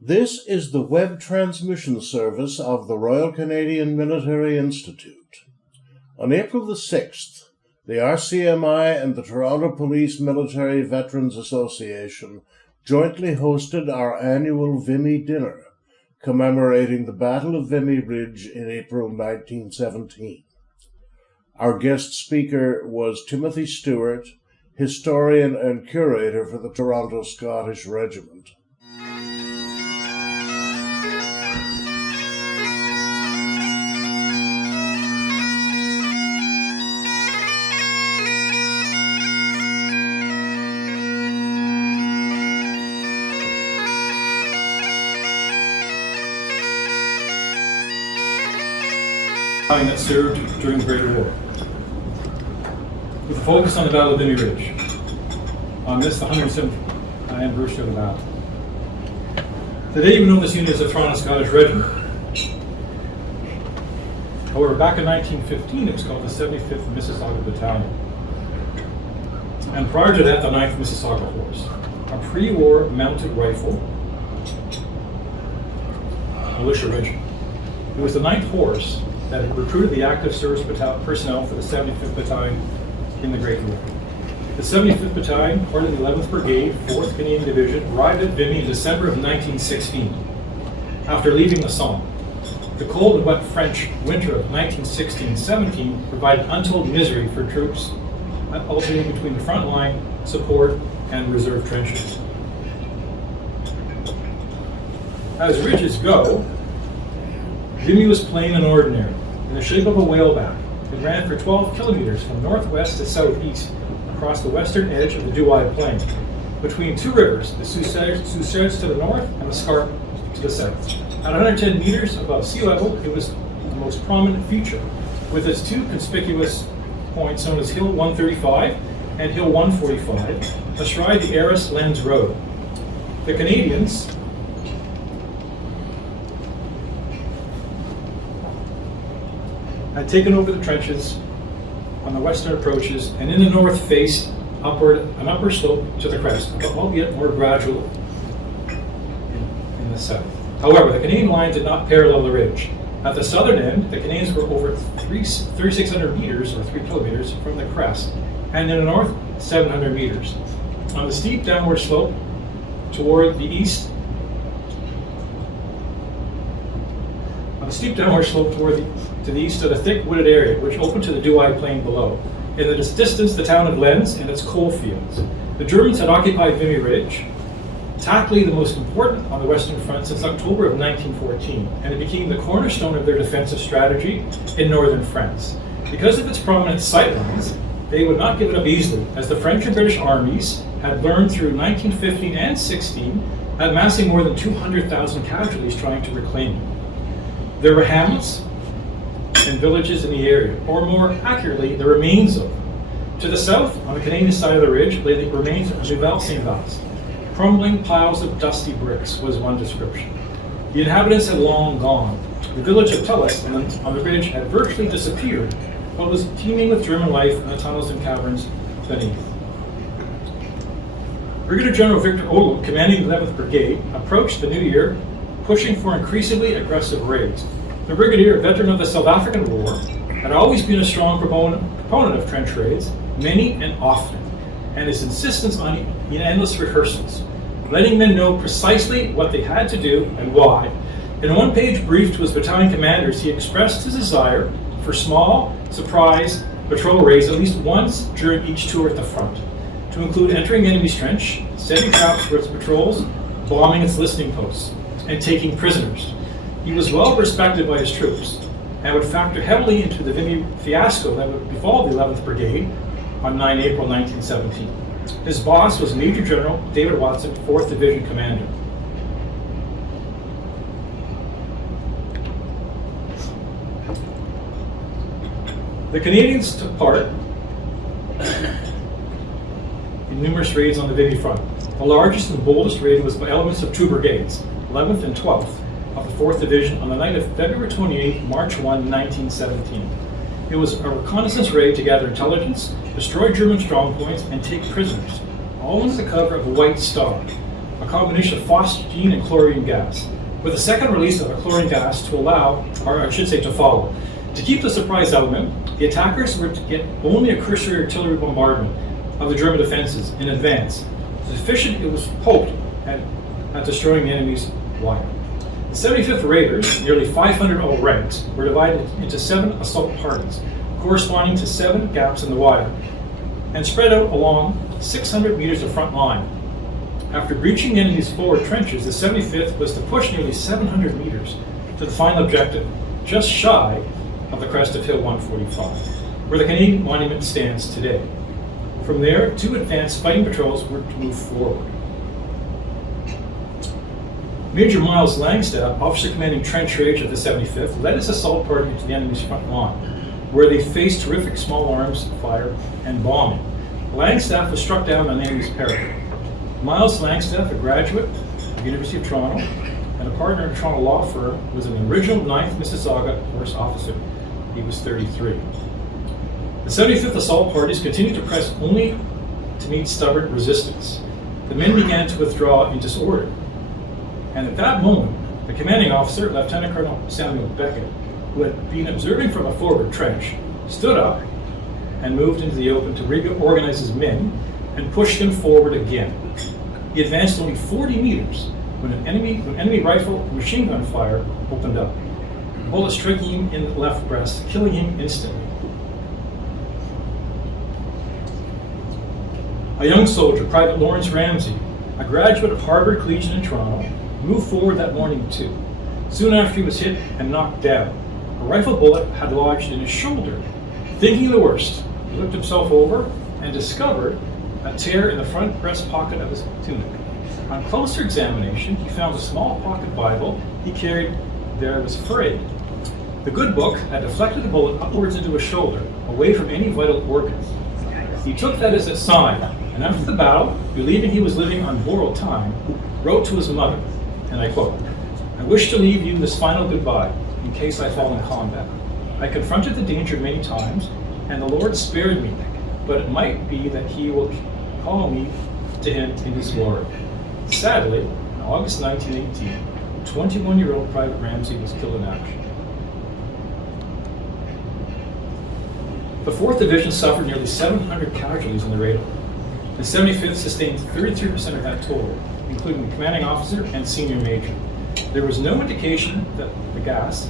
This is the web transmission service of the Royal Canadian Military Institute. On April the 6th, the RCMI and the Toronto Police Military Veterans Association jointly hosted our annual Vimy Dinner, commemorating the Battle of Vimy Ridge in April 1917. Our guest speaker was Timothy Stewart, historian and curator for the Toronto Scottish Regiment. That served during the Great War, with a focus on the Battle of Vimy Ridge, on this, the 107th anniversary of the battle. Today we know this unit as the Toronto Scottish Regiment. However, back in 1915 it was called the 75th Mississauga Battalion. And prior to that, the 9th Mississauga Horse, a pre-war mounted rifle militia regiment. It was the 9th Horse that had recruited the active service personnel for the 75th Battalion in the Great War. The 75th Battalion, part of the 11th Brigade, 4th Canadian Division, arrived at Vimy in December of 1916, after leaving the Somme. The cold and wet French winter of 1916-17 provided untold misery for troops alternating between the front line, support, and reserve trenches. As ridges go, Vimy was plain and ordinary, in the shape of a whaleback. It ran for 12 kilometers from northwest to southeast, across the western edge of the Douai Plain, between two rivers, the Sucette to the north and the Scarpe to the south. At 110 meters above sea level, it was the most prominent feature, with its two conspicuous points known as Hill 135 and Hill 145, astride the Arras-Lens Road. The Canadians had taken over the trenches on the western approaches, and in the north faced upward an upper slope to the crest, albeit more gradual in the south. However, the Canadian line did not parallel the ridge. At the southern end, the Canadians were over 3,600 meters, or 3 kilometers, from the crest, and in the north, 700 meters. On the steep downward slope toward the east, to the east of the thick wooded area, which opened to the Douai Plain below. In the distance, the town of Lens and its coal fields. The Germans had occupied Vimy Ridge, tactically the most important on the Western Front since October of 1914, and it became the cornerstone of their defensive strategy in northern France. Because of its prominent sightlines, they would not give it up easily, as the French and British armies had learned through 1915 and 16, amassing more than 200,000 casualties trying to reclaim it. There were hamlets and villages in the area, or more accurately, the remains of them. To the south, on the Canadian side of the ridge, lay the remains of Nouvelle-Saint-Vaast. Crumbling piles of dusty bricks was one description. The inhabitants had long gone. The village of Tullis on the ridge had virtually disappeared, but was teeming with German life in the tunnels and caverns beneath. Brigadier General Victor Odlum, commanding the 11th Brigade, approached the new year, pushing for increasingly aggressive raids. The brigadier, a veteran of the South African War, had always been a strong proponent of trench raids, many and often, and his insistence on endless rehearsals, letting men know precisely what they had to do and why. In a one-page brief to his battalion commanders, he expressed his desire for small, surprise patrol raids at least once during each tour at the front, to include entering the enemy's trench, setting traps for its patrols, bombing its listening posts, and taking prisoners. He was well respected by his troops and would factor heavily into the Vimy fiasco that would befall the 11th Brigade on 9 April 1917. His boss was Major General David Watson, 4th Division Commander. The Canadians took part in numerous raids on the Vimy front. The largest and boldest raid was by elements of two brigades, 11th and 12th, of the 4th Division on the night of February 28, March 1, 1917. It was a reconnaissance raid to gather intelligence, destroy German strongpoints, and take prisoners, all under the cover of the White Star. a combination of phosgene and chlorine gas, with a second release of a chlorine gas to allow, or I should say to follow. To keep the surprise element, the attackers were to get only a cursory artillery bombardment of the German defenses in advance, sufficient, it was hoped, at destroying the enemy's wire. The 75th Raiders, nearly 500 all ranks, were divided into 7 assault parties, corresponding to 7 gaps in the wire, and spread out along 600 meters of front line. After breaching the enemy's forward trenches, the 75th was to push nearly 700 meters to the final objective, just shy of the crest of Hill 145, where the Canadian Monument stands today. From there, 2 advanced fighting patrols were to move forward. Major Miles Langstaff, officer commanding trench rage of the 75th, led his assault party into the enemy's front line, where they faced terrific small arms fire and bombing. Langstaff was struck down on the enemy's parapet. Miles Langstaff, a graduate of the University of Toronto and a partner in a Toronto law firm, was an original 9th Mississauga Horse officer. He was 33. The 75th assault parties continued to press only to meet stubborn resistance. The men began to withdraw in disorder. And at that moment, the commanding officer, Lieutenant Colonel Samuel Beckett, who had been observing from a forward trench, stood up and moved into the open to reorganize his men and push them forward again. He advanced only 40 meters when enemy rifle and machine gun fire opened up, a bullet striking him in the left breast, killing him instantly. A young soldier, Private Lawrence Ramsey, a graduate of Harvard Collegiate in Toronto, moved forward that morning too. Soon after he was hit and knocked down, a rifle bullet had lodged in his shoulder. Thinking the worst, he looked himself over and discovered a tear in the front breast pocket of his tunic. On closer examination, he found a small pocket Bible he carried there was frayed. The good book had deflected the bullet upwards into his shoulder, away from any vital organs. He took that as a sign, and after the battle, believing he was living on borrowed time, wrote to his mother, and I quote, "I wish to leave you this final goodbye, in case I fall in combat. I confronted the danger many times, and the Lord spared me, but it might be that he will call me to him in his glory." Sadly, in August 1918, 21-year-old Private Ramsey was killed in action. The 4th Division suffered nearly 700 casualties in the raid. The 75th sustained 33% of that total, including the commanding officer and senior major. There was no indication that the gas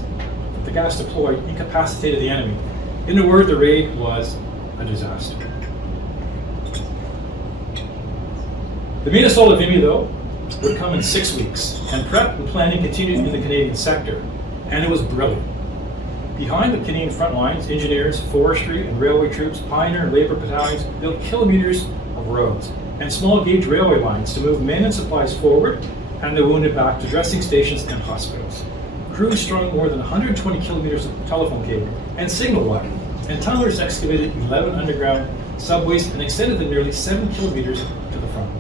deployed incapacitated the enemy. In a word, the raid was a disaster. The main assault of Vimy, though, would come in 6 weeks, and prep and planning continued in the Canadian sector, and it was brilliant. Behind the Canadian front lines, engineers, forestry, and railway troops, pioneer and labor battalions built kilometers of roads and small gauge railway lines to move men and supplies forward and the wounded back to dressing stations and hospitals. Crews strung more than 120 kilometers of telephone cable and signal wire, and tunnelers excavated 11 underground subways and extended them nearly 7 kilometers to the front.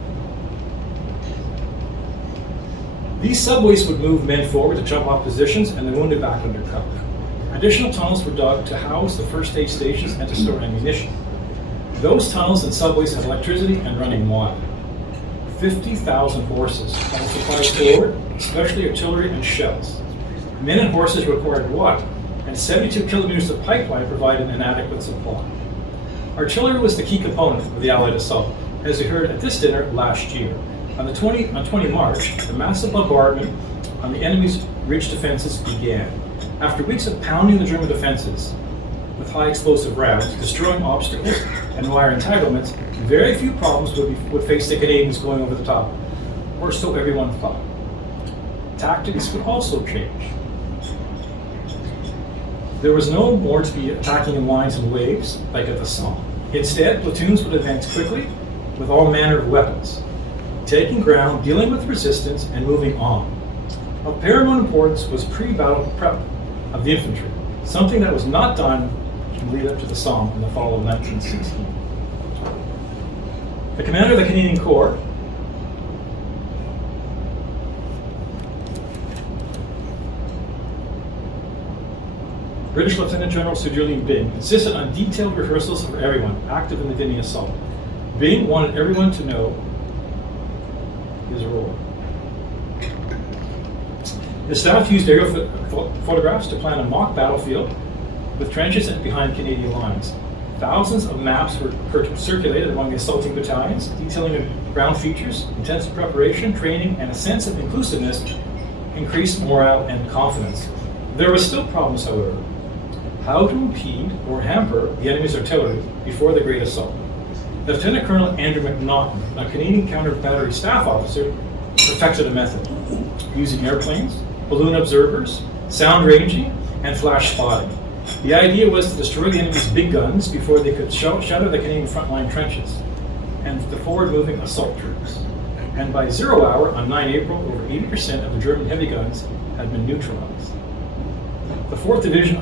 These subways would move men forward to jump off positions and the wounded back under cover. Additional tunnels were dug to house the first aid stations and to store ammunition. Those tunnels and subways had electricity and running water. 50,000 horses hauled supplies forward, especially artillery and shells. Men and horses required water, and 72 kilometers of pipeline provided an adequate supply. Artillery was the key component of the Allied assault, as we heard at this dinner last year. On 20 March, the massive bombardment on the enemy's ridge defenses began. After weeks of pounding the German defenses with high explosive rounds, destroying obstacles and wire entanglements, very few problems would face the Canadians going over the top, or so everyone thought. Tactics would also change. There was no more to be attacking in lines and waves like at the Somme. Instead, platoons would advance quickly with all manner of weapons, taking ground, dealing with resistance, and moving on. Of paramount importance was pre-battle prep of the infantry, something that was not done in the lead up to the Somme in the fall of 1916. The commander of the Canadian Corps, British Lieutenant General Sir Julian Byng, insisted on detailed rehearsals for everyone active in the Vimy assault. Byng wanted everyone to know his role. His staff used aerial photographs to plan a mock battlefield with trenches behind Canadian lines. Thousands of maps were circulated among the assaulting battalions, detailing the ground features. Intensive preparation, training, and a sense of inclusiveness increased morale and confidence. There were still problems, however. How to impede or hamper the enemy's artillery before the Great Assault. Lieutenant Colonel Andrew McNaughton, a Canadian counter-battery staff officer, perfected a method using airplanes, balloon observers, sound ranging, and flash spotting. The idea was to destroy the enemy's big guns before they could shatter the Canadian frontline trenches and the forward-moving assault troops. And by 0 hour on 9 April, over 80% of the German heavy guns had been neutralized. The 4th Division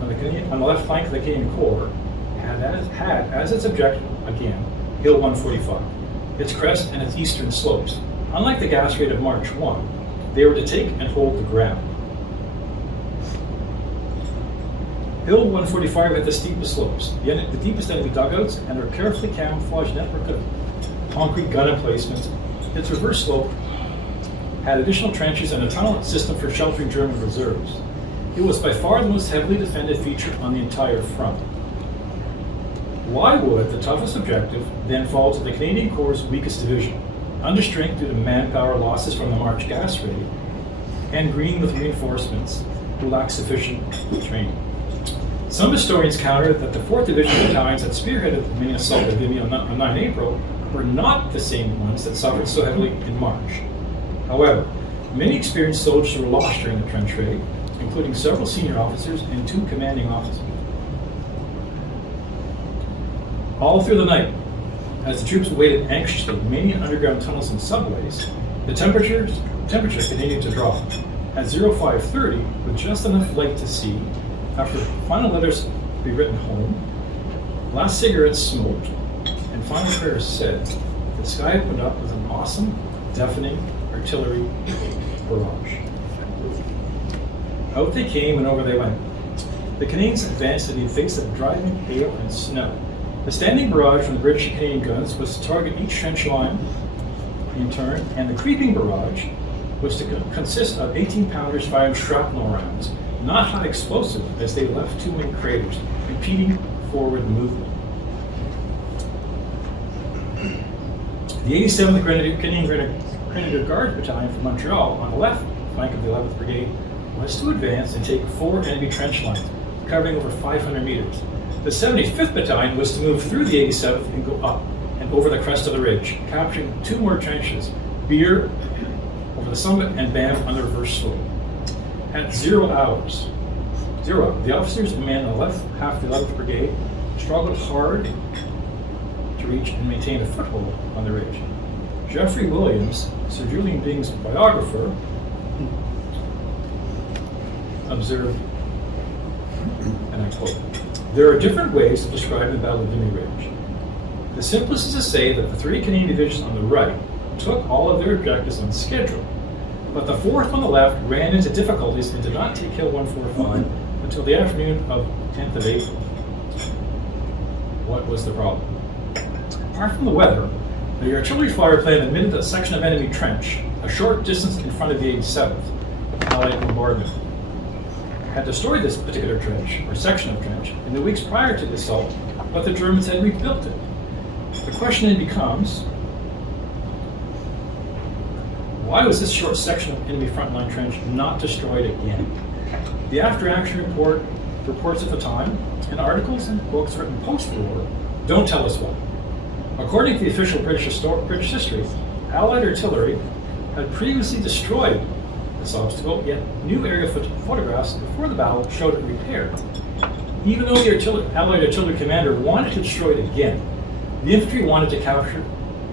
on the left flank of the Canadian Corps had as its objective, again, Hill 145, its crest and its eastern slopes. Unlike the gas raid of March 1, they were to take and hold the ground. Hill 145 had the steepest slopes, the deepest enemy dugouts, and their carefully camouflaged network of concrete gun emplacements. Its reverse slope had additional trenches and a tunnel system for sheltering German reserves. It was by far the most heavily defended feature on the entire front. Why would the toughest objective then fall to the Canadian Corps' weakest division, under strength due to manpower losses from the March gas raid, and green with reinforcements who lacked sufficient training? Some historians counter that the 4th Division battalions that spearheaded the main assault at Vimy on 9 April were not the same ones that suffered so heavily in March. However, many experienced soldiers were lost during the trench raid, including several senior officers and 2 commanding officers. All through the night, as the troops waited anxiously, mainly in underground tunnels and subways, the temperature continued to drop. At 0530, with just enough light to see, after final letters be written home, last cigarettes smoked, and final prayers said, the sky opened up with an awesome, deafening artillery barrage. Out they came and over they went. The Canadians advanced in the face of driving hail and snow. The standing barrage from the British and Canadian guns was to target each trench line in turn, and the creeping barrage was to consist of 18-pounders firing shrapnel rounds, not high explosive, as they left 2 wing craters, impeding forward movement. The 87th Canadian Grenadier Guards Battalion from Montreal, on the left flank of the 11th Brigade, was to advance and take 4 enemy trench lines, covering over 500 meters. The 75th Battalion was to move through the 87th and go up and over the crest of the ridge, capturing 2 more trenches, Beer over the summit and Banff on the reverse slope. At 0 hours, the officers and men on the left half of the 11th Brigade struggled hard to reach and maintain a foothold on the ridge. Geoffrey Williams, Sir Julian Byng's biographer, observed, and I quote, "There are different ways of describing the Battle of Vimy Ridge. The simplest is to say that the 3 Canadian divisions on the right took all of their objectives on schedule, but the 4th on the left ran into difficulties and did not take Hill 145 until the afternoon of 10th of April. What was the problem? Apart from the weather, the artillery fire plane admitted a section of enemy trench, a short distance in front of the 87th, Allied bombardment, had destroyed this particular trench, or section of trench, in the weeks prior to the assault, but the Germans had rebuilt it. The question then becomes, why was this short section of enemy frontline trench not destroyed again? The after-action reports at the time, and articles and books written post-war, don't tell us why. According to the official British history, Allied artillery had previously destroyed this obstacle, yet new aerial photographs before the battle showed it repaired. Even though the Allied artillery commander wanted to destroy it again, the infantry wanted to capture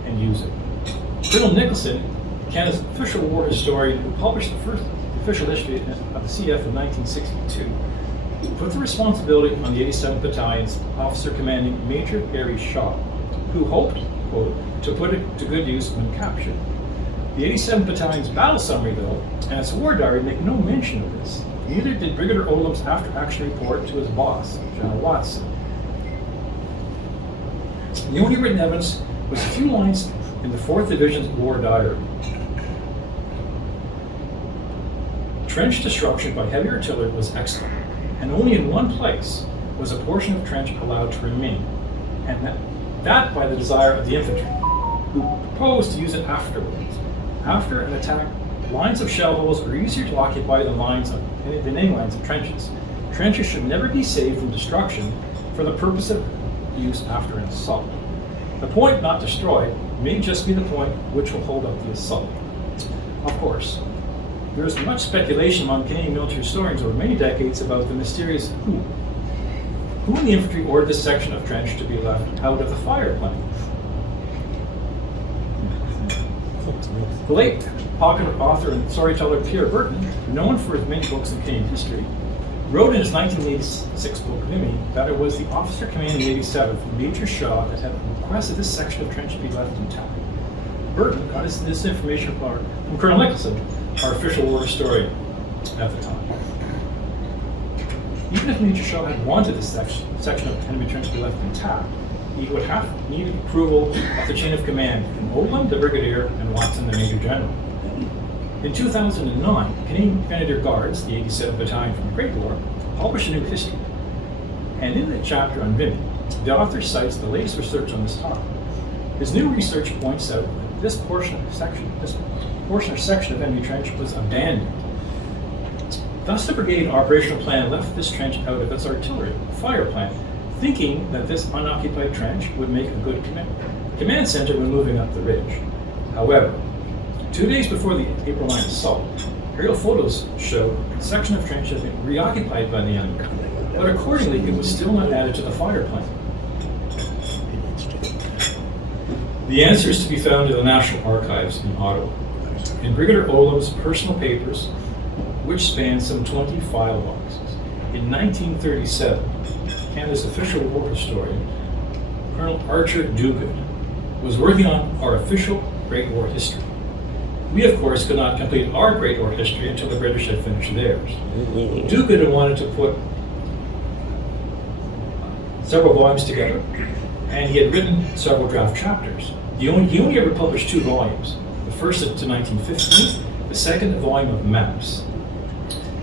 and use it. Colonel Nicholson, Canada's official war historian who published the first official history of the CF in 1962, put the responsibility on the 87th Battalion's officer commanding Major Harry Shaw, who hoped, quote, to put it to good use when captured. The 87th Battalion's battle summary, though, and its war diary make no mention of this. Neither did Brigadier Odlum's after-action report to his boss, General Watson. The only written evidence was a few lines in the 4th Division's War Diary. Trench destruction by heavy artillery was excellent, and only in one place was a portion of trench allowed to remain, and that by the desire of the infantry, who proposed to use it afterwards. After an attack, lines of shell holes are easier to occupy than any lines of trenches. Trenches should never be saved from destruction for the purpose of use after an assault. The point not destroyed may just be the point which will hold up the assault. Of course, there is much speculation among Canadian military historians over many decades about the mysterious who in the infantry ordered this section of trench to be left out of the fire plan. The late popular author and storyteller Pierre Burton, known for his many books in Canadian history, wrote in his 1986 book Vimy that it was the officer commanding the 87th, Major Shaw, that had requested this section of trench to be left intact. Burton got this information from Colonel Nicholson, our official war historian at the time. Even if Major Shaw had wanted this section of enemy trench to be left intact, he would have needed approval of the chain of command from Odlum, the Brigadier, and Watson, the Major General. In 2009, Canadian Grenadier Guards, the 87th Battalion from the Great War, published a new history. And in the chapter on Vimy, the author cites the latest research on this topic. His new research points out that this portion or section of enemy trench was abandoned. Thus, the brigade operational plan left this trench out of its artillery fire plan, thinking that this unoccupied trench would make a good command center when moving up the ridge. However, 2 days before the April 9th assault, aerial photos showed a section of trench had been reoccupied by the enemy, but accordingly it was still not added to the fire plan. The answer is to be found in the National Archives in Ottawa, in Brigadier Odlum's personal papers, which span some 20 file boxes. In 1937, Canada's official war historian, Colonel Archer Duguid, was working on our official Great War history. We, of course, could not complete our Great War history until the British had finished theirs. Duguid wanted to put several volumes together, and he had written several draft chapters. He only ever published 2 volumes, the first to 1915, the second a volume of maps.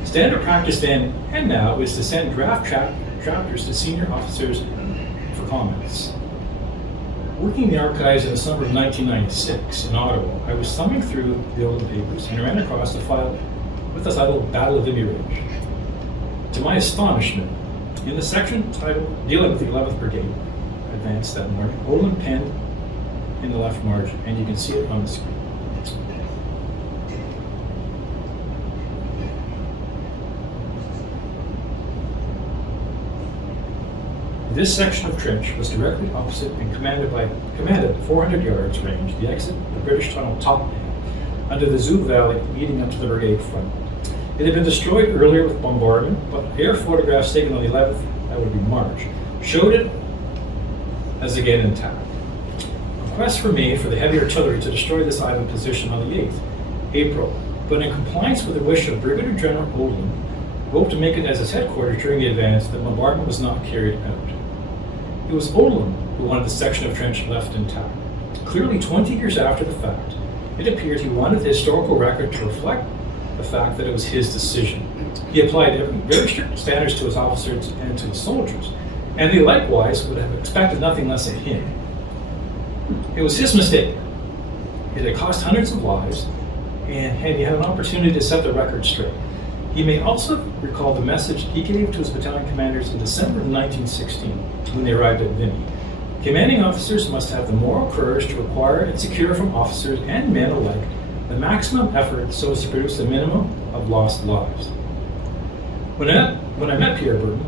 Standard practice then and now is to send draft chapters to senior officers for comments. Working in the archives in the summer of 1996 in Ottawa, I was thumbing through the old papers and ran across a file with the title Battle of Vimy Ridge. To my astonishment, in the section titled dealing with the 11th Brigade advance that morning, Odlum penned in the left margin, and you can see it on the screen. This section of trench was directly opposite and commanded 400 yards range, the exit of the British tunnel Top under the Zoo Valley leading up to the brigade front. It had been destroyed earlier with bombardment, but air photographs taken on the 11th, that would be March, showed it as again intact. Requests were made for the heavy artillery to destroy this island position on the 8th April, but in compliance with the wish of Brigadier General Odlum, who hoped to make it as his headquarters during the advance, the bombardment was not carried out. It was Odlum who wanted the section of trench left intact. Clearly 20 years after the fact, it appeared he wanted the historical record to reflect the fact that it was his decision. He applied very strict standards to his officers and to his soldiers, and they likewise would have expected nothing less of him. It was his mistake. It had cost hundreds of lives, and he had an opportunity to set the record straight. He may also recall the message he gave to his battalion commanders in December of 1916 when they arrived at Vimy. Commanding officers must have the moral courage to require and secure from officers and men alike the maximum effort so as to produce the minimum of lost lives. When I met Pierre Burton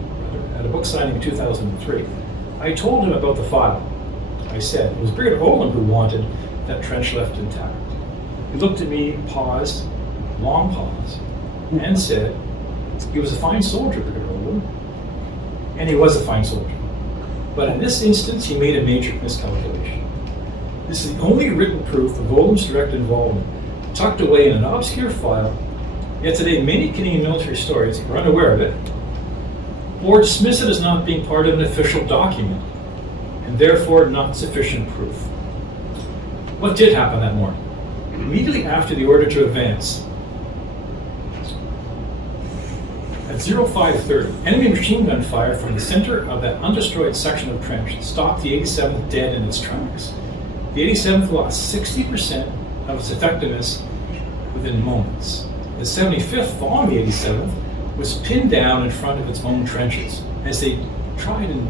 at a book signing in 2003, I told him about the file. I said it was Brigadier Odlum who wanted that trench left intact. He looked at me, paused, long pause, and said, he was a fine soldier, Brigadier Odlum, and he was a fine soldier. But in this instance, he made a major miscalculation. This is the only written proof of Odlum's direct involvement, tucked away in an obscure file, yet today many Canadian military historians are unaware of it, or dismiss it as not being part of an official document, and therefore not sufficient proof. What did happen that morning? Immediately after the order to advance, at 0530, enemy machine gun fire from the center of that undestroyed section of trench stopped the 87th dead in its tracks. The 87th lost 60% of its effectiveness within moments. The 75th, following the 87th, was pinned down in front of its own trenches as they tried in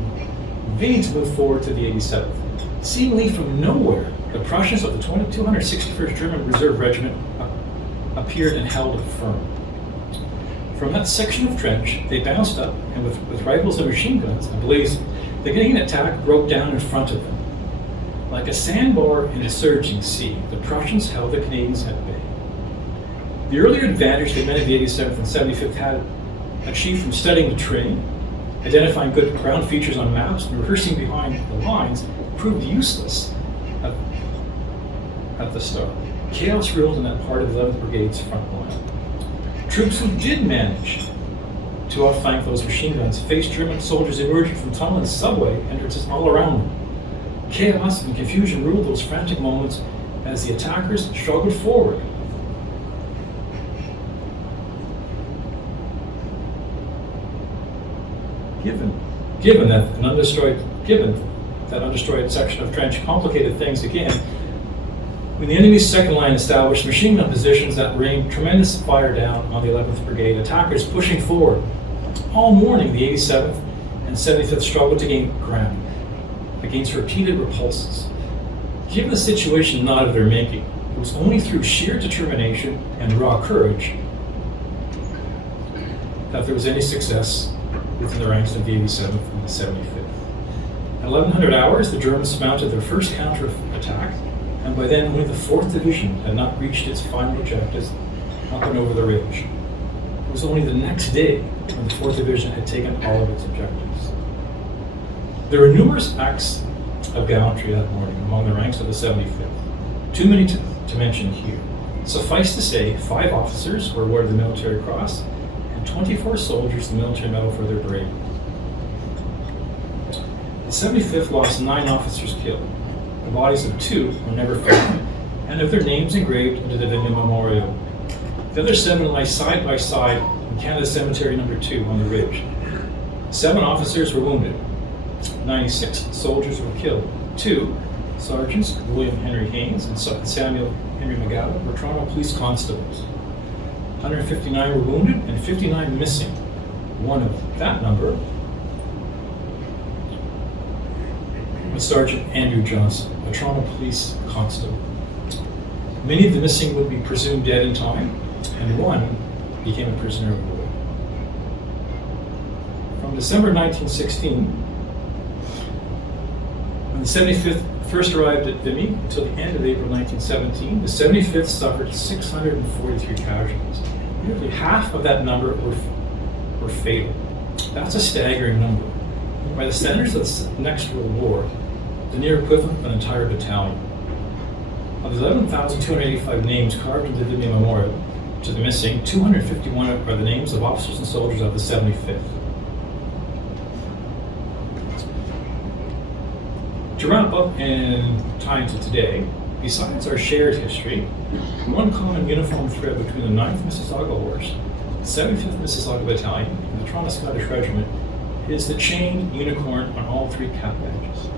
vain to move forward to the 87th. Seemingly from nowhere, the Prussians of the 261st German Reserve Regiment appeared and held firm. From that section of trench, they bounced up, and with rifles and machine guns ablaze, the Canadian attack broke down in front of them. Like a sandbar in a surging sea, the Prussians held the Canadians at bay. The earlier advantage the men of the 87th and 75th had achieved from studying the terrain, identifying good ground features on maps, and rehearsing behind the lines proved useless at the start. Chaos ruled in that part of the 11th Brigade's front line. Troops who did manage to outflank those machine guns faced German soldiers emerging from tunnel and subway entrances all around them. Chaos and confusion ruled those frantic moments as the attackers struggled forward. Given that undestroyed section of trench complicated things again, when the enemy's second line established machine gun positions that rained tremendous fire down on the 11th Brigade, attackers pushing forward. All morning, the 87th and 75th struggled to gain ground against repeated repulses. Given the situation not of their making, it was only through sheer determination and raw courage that there was any success within the ranks of the 87th and the 75th. At 1100 hours, the Germans mounted their first counter-attack, and by then only the 4th Division had not reached its final objectives up and over the ridge. It was only the next day when the 4th Division had taken all of its objectives. There were numerous acts of gallantry that morning among the ranks of the 75th, too many to mention here. Suffice to say, 5 officers were awarded the Military Cross, 24 soldiers the military medal for their bravery. The 75th lost 9 officers killed. The bodies of 2 were never found, and have their names engraved into the Vimy Memorial. The other 7 lie side by side in Canada Cemetery No. 2 on the ridge. 7 officers were wounded. 96 soldiers were killed. 2 sergeants, William Henry Haynes and Samuel Henry McGowan, were Toronto police constables. 159 were wounded and 59 missing. One of that number was Sergeant Andrew Johnson, a Toronto police constable. Many of the missing would be presumed dead in time, and one became a prisoner of war. From December 1916, when the 75th first arrived at Vimy until the end of April 1917, the 75th suffered 643 casualties. Nearly half of that number were fatal. That's a staggering number. By the standards of the next World War, the near equivalent of an entire battalion. Of the 11,285 names carved into the Vimy Memorial to the missing, 251 are the names of officers and soldiers of the 75th. To wrap up in time to today, besides our shared history, one common uniform thread between the 9th Mississauga Horse, the 75th Mississauga Battalion, and the Toronto Scottish Regiment is the chained unicorn on all 3 cap badges.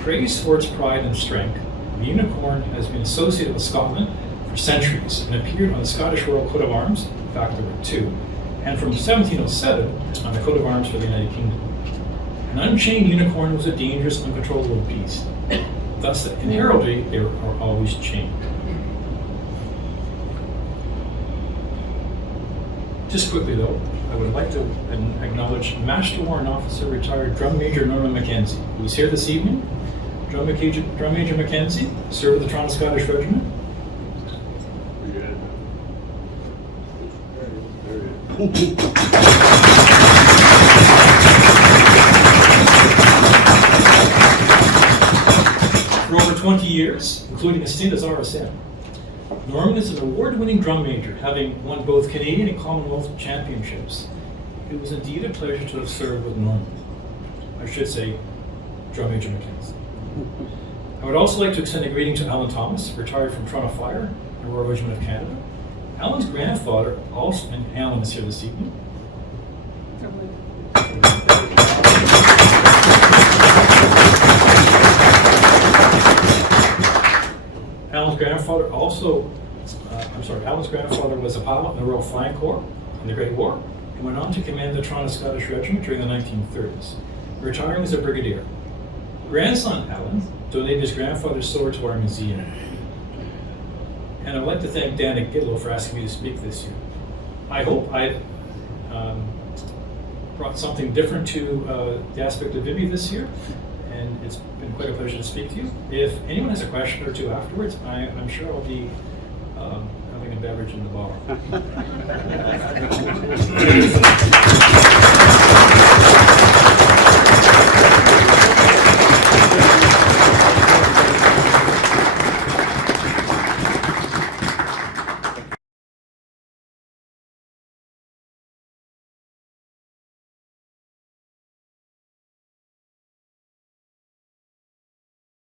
Praised for its pride and strength, the unicorn has been associated with Scotland for centuries and appeared on the Scottish Royal Coat of Arms, in fact there were 2, and from 1707 on the Coat of Arms for the United Kingdom. An unchained unicorn was a dangerous, uncontrollable beast. Thus, in heraldry, they are always chained. Just quickly, though, I would like to acknowledge Master Warrant Officer retired Drum Major Norman Mackenzie, who is here this evening. Drum Major Mackenzie served with the Toronto Scottish Regiment. For over 20 years, including a stint as RSM, Norman is an award-winning drum major, having won both Canadian and Commonwealth championships. It was indeed a pleasure to have served with Norman. I should say, Drum Major Mackenzie. I would also like to extend a greeting to Alan Thomas, retired from Toronto Fire and Royal Regiment of Canada. Alan's grandfather also, and Alan is here this evening. Alan's grandfather was a pilot in the Royal Flying Corps in the Great War and went on to command the Toronto Scottish Regiment during the 1930s, retiring as a brigadier. Grandson Alan donated his grandfather's sword to our museum. And I'd like to thank Dana Gidlow for asking me to speak this year. I hope I've brought something different to the aspect of Vimy this year, and it's been quite a pleasure to speak to you. If anyone has a question or two afterwards, I'm sure I'll be having a beverage in the bar.